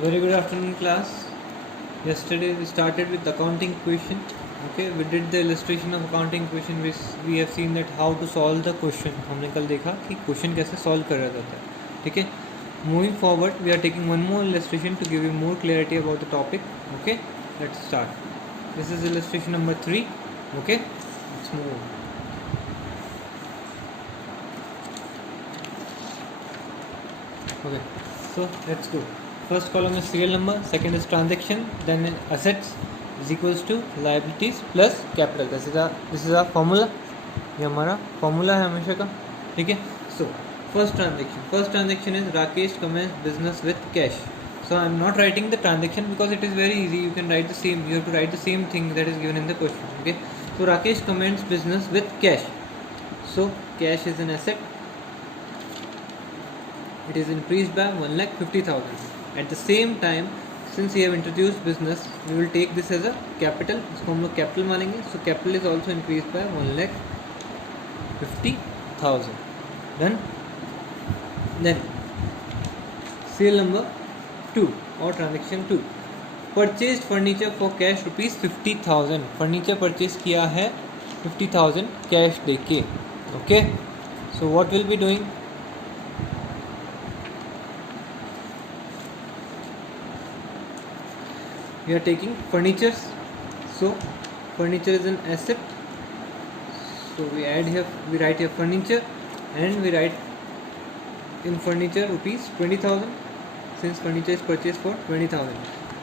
Very good afternoon, class. Yesterday we started with accounting question. Okay, we did the illustration of accounting question. Which we have seen that how to solve the question. हमने कल देखा कि क्वेश्चन कैसे सॉल्व करा जाता है. ठीक है. Moving forward, we are taking one more illustration to give you more clarity about the topic. Okay, let's start. This is illustration number 3. Okay, let's move on. Okay, so let's go. First column is serial number, second is transaction, then assets is equals to liabilities plus capital. This is our formula. ये हमारा फॉर्मूला है हमेशा का. ठीक है. So first transaction is Rakesh commences business with cash. So I am not writing the transaction because it is very easy. You can write the same. You have to write the same thing that is given in the question. Okay. So Rakesh commenced business with cash. So cash is an asset. It is increased by 1,50,000. At the same time, since we have introduced business, we will take this as a capital. इसको हम लोग capital मानेंगे. So capital is also increased by 1,50,000. Done. Then serial number 2 or transaction 2. Purchased furniture for cash rupees 50,000. Furniture purchase किया है 50,000 cash देके. Okay. So what will be doing? We are taking furnitures. So furniture is an asset. So we write here furniture, and we write in furniture rupees 20,000, since furniture is purchased for 20,000.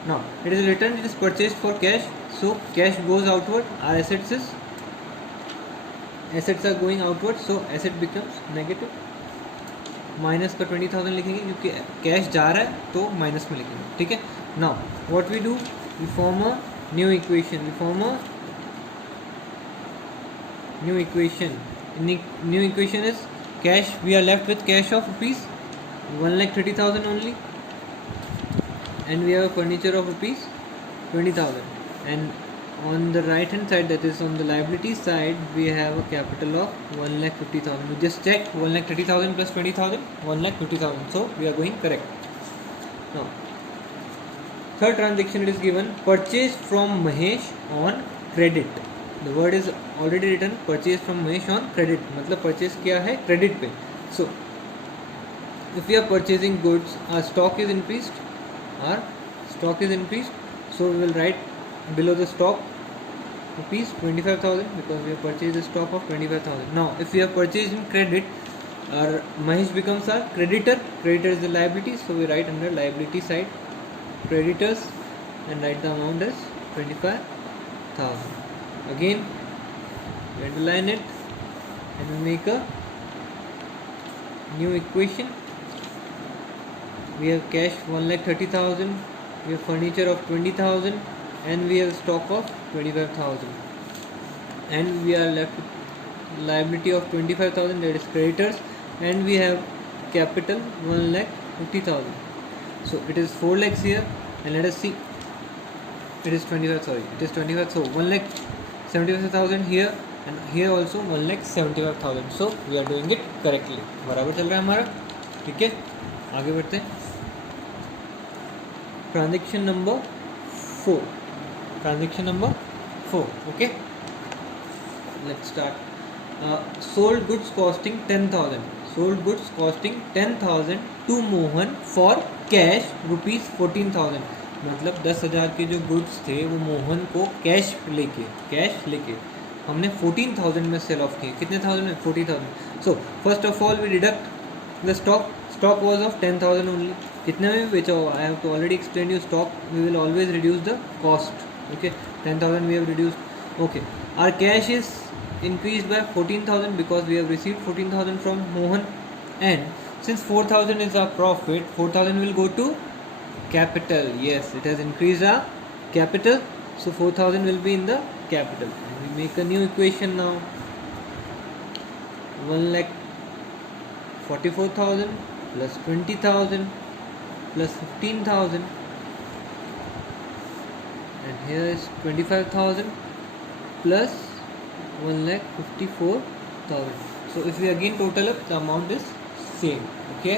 Now it is written it is purchased for cash. So cash goes outward. Our assets are going outward. So asset becomes negative. Minus का 20,000 लिखेंगे क्योंकि कैश जा रहा है तो माइनस में लिखेंगे. ठीक है. Now what we do, we form a new equation. New equation is cash. We are left with cash of rupees 1,30,000 only, and we have a furniture of rupees 20,000, and on the right hand side, that is on the liability side, we have a capital of 1,50,000. We just checked 1,30,000 plus 20,000, 1,50,000. So we are going correct. Now third transaction, it is given purchase from Mahesh on credit. The word is already written, purchase from Mahesh on credit. मतलब purchase किया है credit पे. So if we are purchasing goods, our stock is increased. So we will write below the stock rupees 25,000 because we have purchased a stock of 25,000. Now if we have purchased in credit, our Mahesh becomes our creditor. Creditor is the liability, so we write under liability side creditors and write the amount as 25,000. Again we underline it and we make a new equation. We have cash 1,30,000, we have furniture of 20,000, and we have stock of 25,000, and we are left with liability of 25,000, that is creditors, and we have capital 1,50,000. So it is 4 lakhs here, and let us see, it is 25. So 1,75,000 here, and here also 1,75,000. So we are doing it correctly. बराबर चल रहा है हमारा. ठीक है, आगे बढ़ते हैं. Transaction number 4. Okay, let's start. Sold goods costing 10,000 to Mohan for cash rupees 14,000. मतलब 10,000 के जो गुड्स थे वो मोहन को कैश लेके हमने 14,000 में सेल ऑफ किए. कितने थाउजेंड में? 40,000. So first of all we deduct the stock was of 10,000 only. कितने में बेचा हुआ? I have to already explain you stock. We will always reduce the cost. Okay, 10,000 we have reduced. Okay, our cash is increased by 14,000 because we have received 14,000 from Mohan, and since 4,000 is our profit, 4,000 will go to capital. Yes, it has increased our capital, so 4,000 will be in the capital. And we make a new equation now. 1,44,000 plus 20,000 plus 15,000, and here is 25,000 plus 1,54,000. So if we again total up, the amount is same. Okay,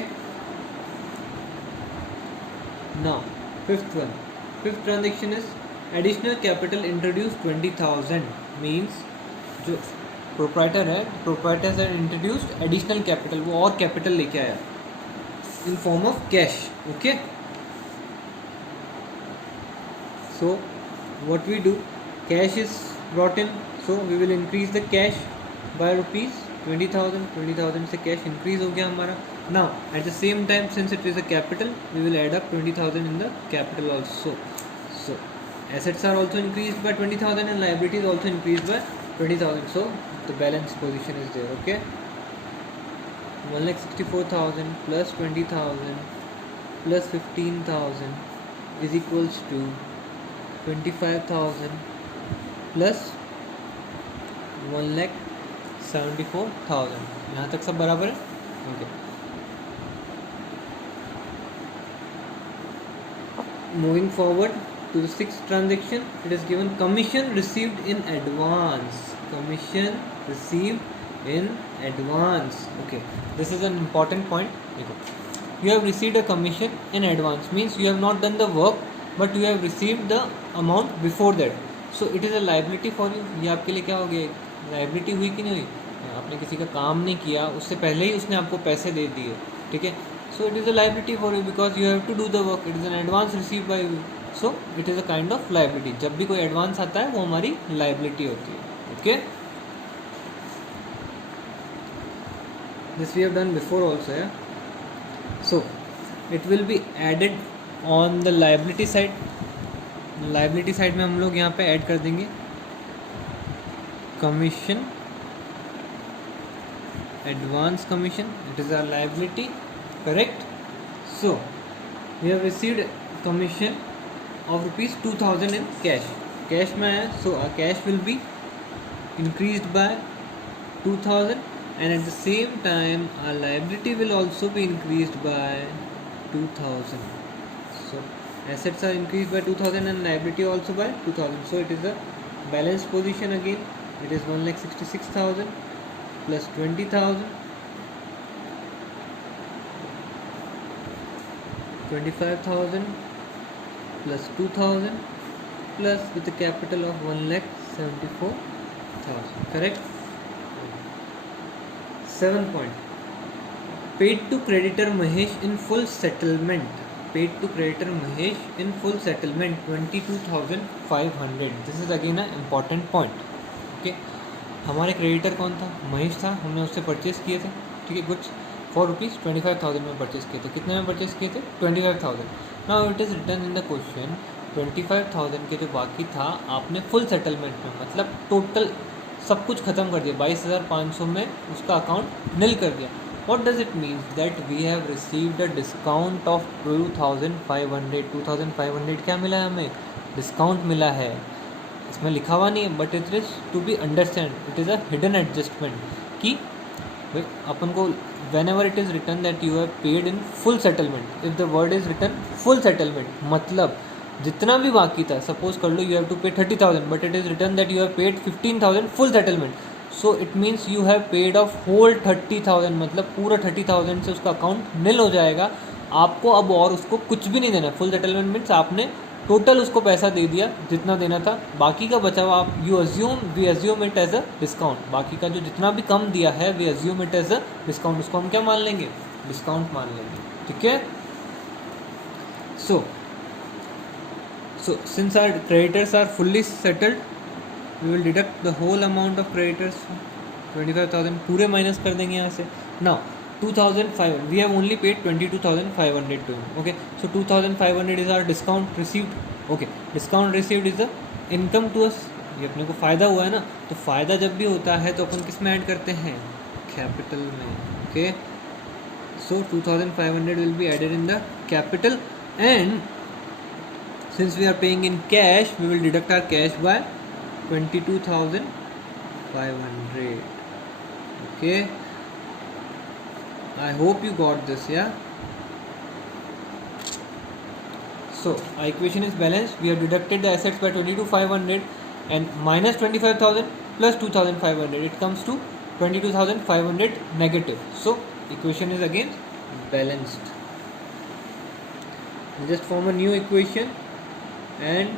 Now Fifth transaction is additional capital introduced 20,000 means जो प्रोप्राइटर है, प्रोप्राइटर से introduced additional capital, वो और कैपिटल लेके आया in form of cash. Okay, so what we do, cash is brought in, so we will increase the cash by rupees 20,000. 20,000 से cash increase हो गया हमारा. Now at the same time, since it is a capital, we will add up 20,000 in the capital also. So assets are also increased by 20,000 and liabilities also increased by 20,000. So the balance position is there. Okay, 1,64,000 plus 20,000 plus 15,000 is equals to 25,000 plus 1,74,000. यहाँ तक सब बराबर है. Okay, moving forward to the sixth transaction, it is given commission received in advance. Commission received in advance. Okay, this is an important point. You have received a commission in advance means you have not done the work but you have received the amount before that. So it is a liability for you. ये आपके लिए क्या हो गया, लाइबिलिटी हुई कि नहीं हुई. आपने किसी का काम नहीं किया, उससे पहले ही उसने आपको पैसे दे दिए. ठीक है, so it is a liability for you because you have to do the work. It is an advance received by you. So it is a kind of liability. जब भी कोई एडवांस आता है वो हमारी लाइबिलिटी होती है. Okay, this we have done before also. Yeah so it will be added on the liability side. Liability side में हम लोग यहाँ पे ऐड कर देंगे commission, advance commission. It is a liability, correct. So we have received commission of rupees 2,000 in cash. Cash में है, so our cash will be increased by 2,000 and at the same time our liability will also be increased by 2,000. So assets are increased by 2,000 and liability also by 2,000. So it is a balanced position again. It is 1,66,000 plus 20,000, 25,000 plus 2,000 plus with a capital of 1,74,000. Correct. 7 point. Paid to creditor Mahesh in full settlement. Paid to creditor Mahesh in full settlement 22,500. This is again an important point. Okay. हमारे क्रेडिटर कौन था, महेश था. हमने उससे परचेज किए थे. ठीक है, कुछ फॉर रुपीज़ 25,000 में परचेज किए थे. कितने में परचेज किए थे, 25,000. Now it is return in the question 25,000 के जो बाकी था आपने फुल सेटलमेंट में, मतलब टोटल सब कुछ ख़त्म कर दिया. 22,500 में उसका अकाउंट निल कर दिया. What does it means, that we have received a discount of 2,500. 2,500 क्या मिला है हमें, डिस्काउंट मिला है. इसमें लिखा हुआ नहीं है but it is to be understand, it is a hidden adjustment कि अपन को whenever it is written that you have paid in full settlement, if the word is written full settlement, मतलब जितना भी बाकी था, सपोज कर लो you have to pay 30,000 but it is written that you have paid 15,000 full settlement, so it means you have paid off whole 30,000, मतलब पूरा 30,000 से उसका अकाउंट निल हो जाएगा. आपको अब और उसको कुछ भी नहीं देना. फुल सेटलमेंट मीन्स आपने टोटल उसको पैसा दे दिया जितना देना था. बाकी का बचा हुआ आप we assume it as a discount. बाकी का जो जितना भी कम दिया है we assume it as a discount. उसको हम क्या मान लेंगे, डिस्काउंट मान लेंगे. ठीक है. So since our creditors are fully settled we will deduct the whole amount of creditors. 25,000 पूरे माइनस कर देंगे यहाँ से. Now 2,500 we have only paid 22,500 to him. Okay, so 2,500 is our discount received. Okay, discount received is the income to us. ये अपने को फ़ायदा हुआ है ना. तो फ़ायदा जब भी होता है तो अपन किस में ऐड करते हैं, कैपिटल में. Okay, so 2,500 will be added in the capital and since we are paying in cash we will deduct our cash by 22,500. Okay, I hope you got this. Yeah, so our equation is balanced. We have deducted the assets by 22,500 and minus 25,000 plus 2,500, it comes to 22,500 negative. So equation is again balanced. just form a new equation and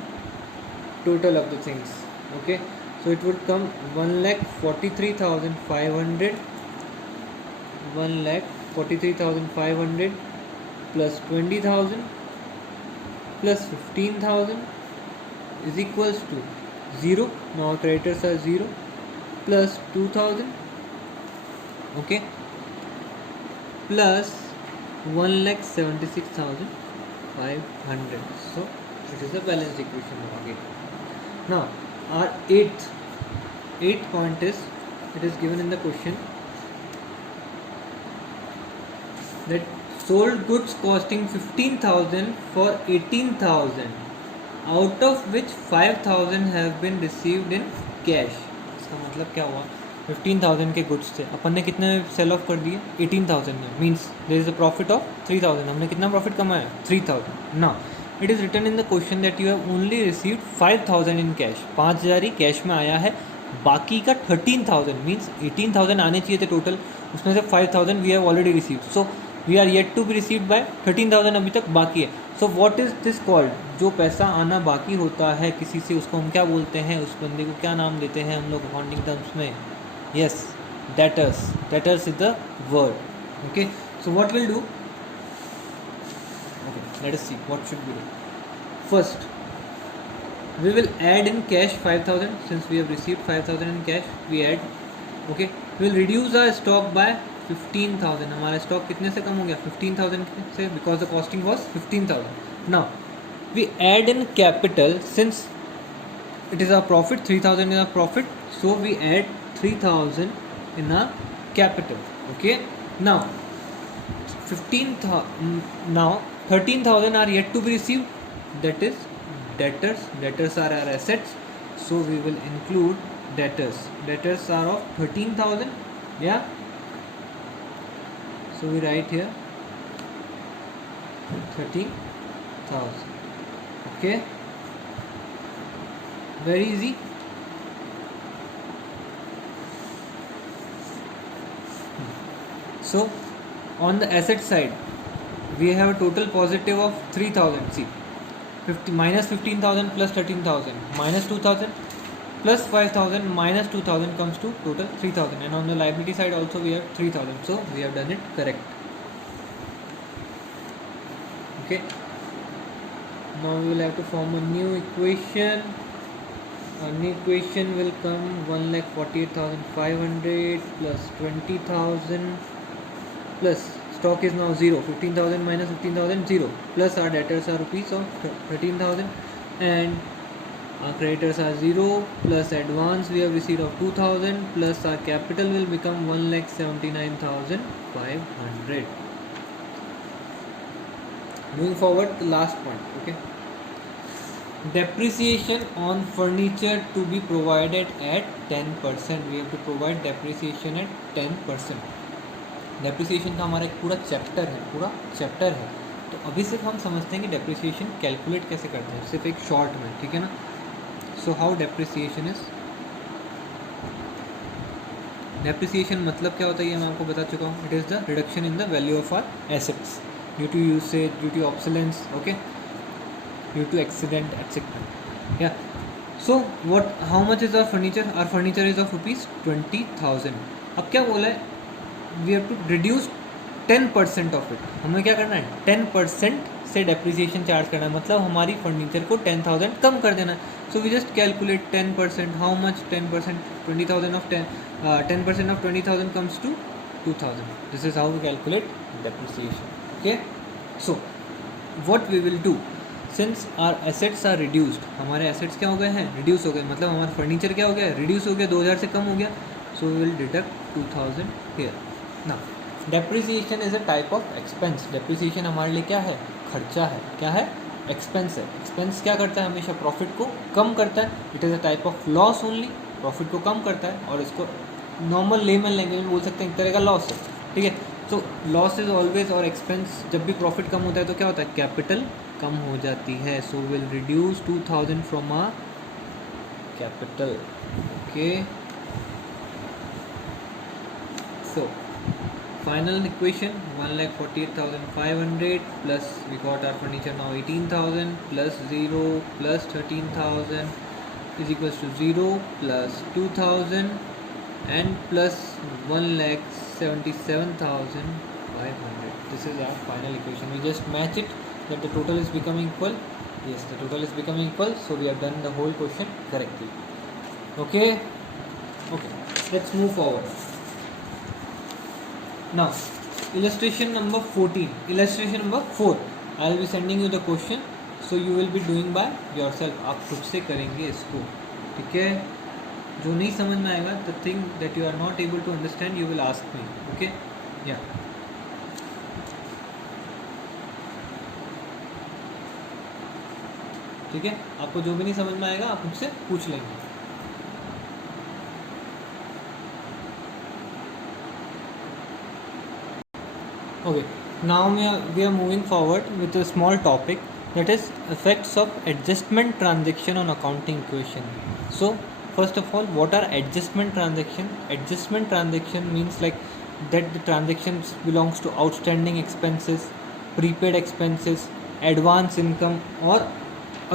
total of the things. Okay, so it would come 1,43,500 1,43,500 plus 20,000 plus 15,000 is equals to 0. Now creditors are 0 plus 2,000, okay, plus 1,76,500. So it is a balanced equation now again. Now our eighth point is, it is given in the question that sold goods costing 15,000 for 18,000, out of which 5,000 have been received in cash. इसका मतलब क्या हुआ, 15,000 के गुड्स थे, अपन ने कितने cell of कर दिए, 18,000 में, means there is a profit of 3,000. हमने कितना प्रॉफिट कमाया, 3,000. Now it is written in the question that you have only received 5,000 in cash. 5,000 ही कैश में आया है, बाकी का 13,000 मीन्स 18,000 आने चाहिए थे टोटल, उसमें से 5,000 we have already received. So we are yet to be received by 13,000 अभी तक बाकी है. So what is this called, जो पैसा आना बाकी होता है किसी से, उसको हम क्या बोलते हैं, उस बंदे को क्या नाम देते हैं हम लोग अकाउंटिंग टर्म्स में, yes, debtors. Debtors is the word. Okay, so what will do, okay, let us see what should we do. First we will add in cash 5,000, since we have received 5,000 in cash, we add. Okay, we will reduce our stock by 15,000. हमारा स्टॉक कितने से कम हो गया, 15,000 से, because the costing was 15,000. Now we add in capital, since it is our profit, 3,000 is our profit, so we add 3,000 in our capital. Okay, now 13,000 are yet to be received, that is debtors. Debtors are our assets, so we will include debtors. Debtors are of 13,000. Yeah, so we write here 13,000. Okay, very easy. So on the asset side we have a total positive of 3,000. See, minus 15,000 plus 13,000 minus 2,000 plus 5,000 minus 2,000 comes to total 3,000. And on the liability side also we have 3,000. So we have done it correct. Okay, now we will have to form a new equation. A new equation will come 1,48,500 plus 20,000 plus stock is now 0. 15,000 minus 15,000, 0, plus our debtors are rupees of 13,000 and our creditors are 0, plus advance we have received of 2,000, plus our capital will become 1,79,500. Moving forward, the last point. Okay, depreciation on furniture to be provided at 10%. We have to provide depreciation at 10%. डेप्रिसिएशन का हमारा एक पूरा चैप्टर है, तो अभी सिर्फ हम समझते हैं कि डेप्रिसिएशन कैलकुलेट कैसे करते हैं, सिर्फ एक शॉर्ट में, ठीक है ना. So how depreciation is, depreciation मतलब क्या होता है ये मैं आपको बता चुका हूँ. It is the reduction in the value of our assets due to usage, due to obsolescence, okay, due to accident etcetera. Yeah so what, how much is our furniture, our furniture is of rupees 20,000. अब क्या बोला है, we have to reduce 10% of it. हमें क्या करना है, 10% से depreciation charge करना है, मतलब हमारी फर्नीचर को 10,000 कम कर देना है. So we just calculate 10%. How much 10%, 20,000 off 10% off 20,000 comes to 2,000. This is how we calculate depreciation. Okay, so what we will do, since our assets are reduced, हमारे एसेट्स क्या हो गए हैं, रिड्यूस हो गए, मतलब हमारा फर्नीचर क्या हो गया, रिड्यूस हो गया, 2,000 से कम हो गया. So we will deduct 2,000 here. ना depreciation is a type of expense. Depreciation हमारे लिए क्या है, खर्चा है, क्या है, एक्सपेंस है. एक्सपेंस क्या करता है, हमेशा प्रॉफिट को कम करता है. It is a type of loss only, profit को कम करता है, और इसको नॉर्मल लेमन लैंग्वेज में बोल सकते हैं एक तरह का लॉस है, ठीक है. सो लॉस इज ऑलवेज, और एक्सपेंस जब भी प्रॉफिट कम होता है तो क्या होता है, कैपिटल कम हो जाती है. So will reduce 2,000 from our capital. Okay, so final equation 1,48,500 plus we got our furniture now 18,000 plus 0 plus 13,000 is equals to 0 plus 2,000 and plus 1,77,500. This is our final equation. We just match it that the total is becoming equal. Yes, the total is becoming equal, so we have done the whole question correctly. Okay, let's move forward. Now illustration number 14, illustration number 4, I will be sending you the question, so you will be doing by yourself. आप खुद से करेंगे इसको, ठीक है? जो नहीं समझ में आएगा, the thing that you are not able to understand, you will ask me. Okay, yeah. ठीक है, आपको जो भी नहीं समझ में आएगा आप मुझसे पूछ लेंगे. Okay, now we are moving forward with a small topic, that is effects of adjustment transaction on accounting equation. So first of all, what are adjustment transaction? Adjustment transaction means like that the transactions belongs to outstanding expenses, prepaid expenses, advance income or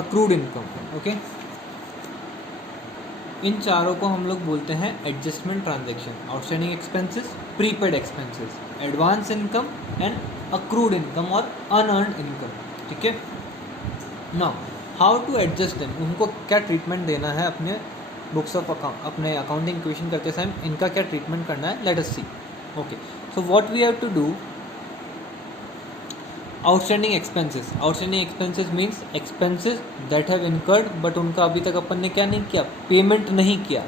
accrued income. Okay, इन चारों को हम लोग बोलते हैं adjustment transaction. Outstanding expenses, prepaid expenses, advance income and accrued income और unearned income. ठीक है, now how to adjust them, उनको क्या ट्रीटमेंट देना है अपने बुक्स ऑफ अकाउंट, अपने अकाउंटिंग इक्वेशन करते समय इनका क्या ट्रीटमेंट करना है, let us see. Okay, so what we have to do. Outstanding expenses, outstanding expenses means expenses that have incurred but उनका अभी तक अपन ने क्या नहीं किया, पेमेंट नहीं किया.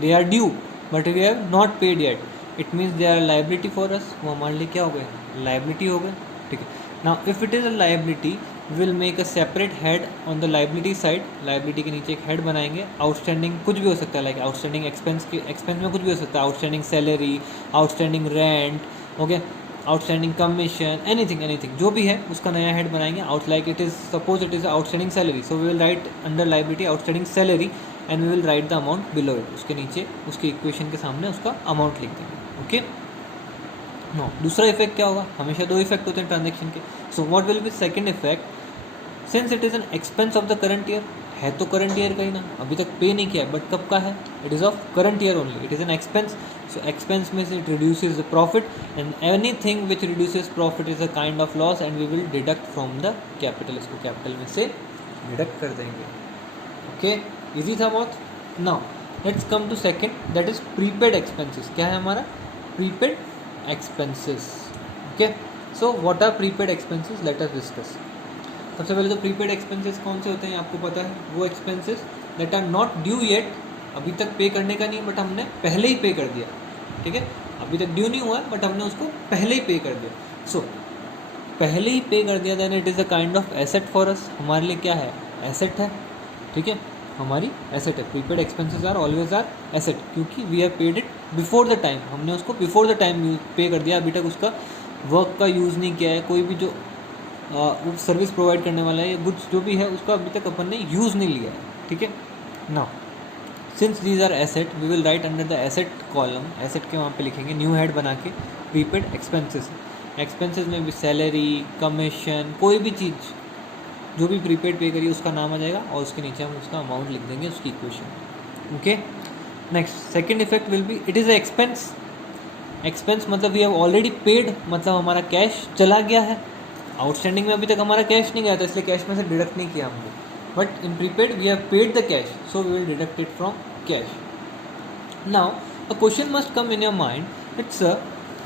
They are due but we have not paid yet. It means they are liability for us, वो हमारे लिए क्या हो गए, लाइबिलिटी हो गए. ठीक है, now if it is a liability will make a separate head on the liability side. Liability के नीचे एक हेड बनाएंगे. आउटस्टैंडिंग कुछ भी हो सकता है, लाइक आउटस्टैंडिंग एक्सपेंस के एक्सपेंस में कुछ भी हो सकता है, outstanding salary, outstanding rent, okay, outstanding commission, anything जो भी है उसका नया हेड बनाएंगे. Out like it is suppose it is outstanding salary, so we will write under liability outstanding salary and we will write the amount below it. उसके नीचे उसके इक्वेशन के सामने उसका अमाउंट लिख देंगे. ओके, नो, दूसरा इफेक्ट क्या होगा, हमेशा दो इफेक्ट होते हैं ट्रांजेक्शन के. So what will be second effect, since it is an expense of the current year, है तो करंट ईयर का ही ना, अभी तक पे नहीं किया है, बट कब का है, it is of current year only, it is an expense. So expense में से it reduces the profit and anything which reduces profit is a kind of loss and we will deduct from the capital. इसको capital में से deduct कर देंगे. Okay, easy था बहुत. Now let's come to second, that is prepaid expenses. क्या है हमारा, prepaid expenses. Okay, so what are prepaid expenses, let us discuss. सबसे पहले तो प्रीपेड एक्सपेंसेस कौन से होते हैं आपको पता है, वो expenses that are not due yet, अभी तक पे करने का नहीं बट हमने पहले ही पे कर दिया. ठीक है, अभी तक ड्यू नहीं हुआ बट हमने उसको पहले ही पे कर दिया. सो पहले ही पे कर दिया, then it is a kind of asset for us. हमारे लिए क्या है, एसेट है. ठीक है, हमारी एसेट है. Prepaid expenses are always are asset, क्योंकि we have paid it before the time. हमने उसको बिफोर द टाइम पे कर दिया, अभी तक उसका वर्क का यूज़ नहीं किया है. कोई भी जो सर्विस प्रोवाइड करने वाला है, गुड्स जो भी है, उसका अभी तक अपन ने यूज़ नहीं लिया है. ठीक है, now since these are asset we will write under the asset column, asset के वहाँ पे लिखेंगे न्यू हेड बना के प्रीपेड एक्सपेंसेस. एक्सपेंसेस में भी सैलरी, कमीशन, कोई भी चीज़ जो भी प्रीपेड पे करिए उसका नाम आ जाएगा और उसके नीचे हम उसका अमाउंट लिख देंगे, उसकी equation. Okay, next second effect will be it is a expense. Expense मतलब वी हैव ऑलरेडी पेड, मतलब हमारा कैश चला गया है. आउटस्टैंडिंग में अभी तक हमारा कैश नहीं गया था, इसलिए कैश में से डिडक्ट नहीं किया हमने. But in prepaid we have paid the cash, so we will deduct it from cash. Now a question must come in your mind, it's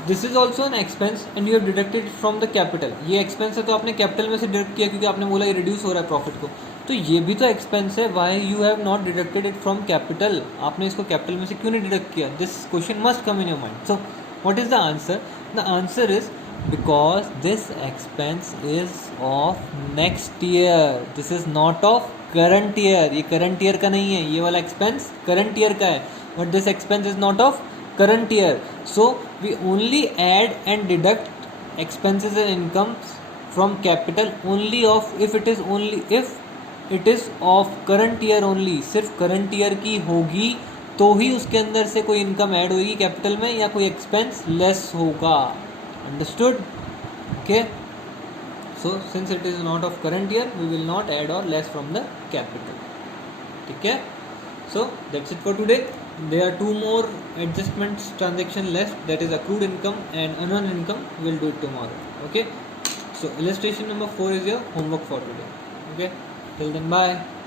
this is also an expense and you have deducted from the capital. ये expense है तो आपने कैपिटल में से डिडक्ट किया क्योंकि आपने बोला ये रिड्यूस हो रहा है प्रॉफिट को, तो ये भी तो एक्सपेंस है. Why you have not deducted it from capital, आपने इसको कैपिटल में से क्यों नहीं डिडक्ट किया. This question must come in your mind. So what is the answer, the answer is because this expense is of next year, this is not of current year. ये current year का नहीं है, ये वाला expense current year का है, but this expense is not of current year. So we only add and deduct expenses and incomes from capital only of if it is of current year only. सिर्फ current year की होगी तो ही उसके अंदर से कोई इनकम ऐड होगी कैपिटल में या कोई एक्सपेंस लेस होगा. Understood? Okay. So since it is not of current year we will not add और लेस फ्रॉम द कैपिटल. ठीक है. So that's it for today. There are 2 more adjustments transaction left, that is accrued income and unearned income. We'll do it tomorrow. Okay. So illustration number 4 is your homework for today. Okay. Till then, bye.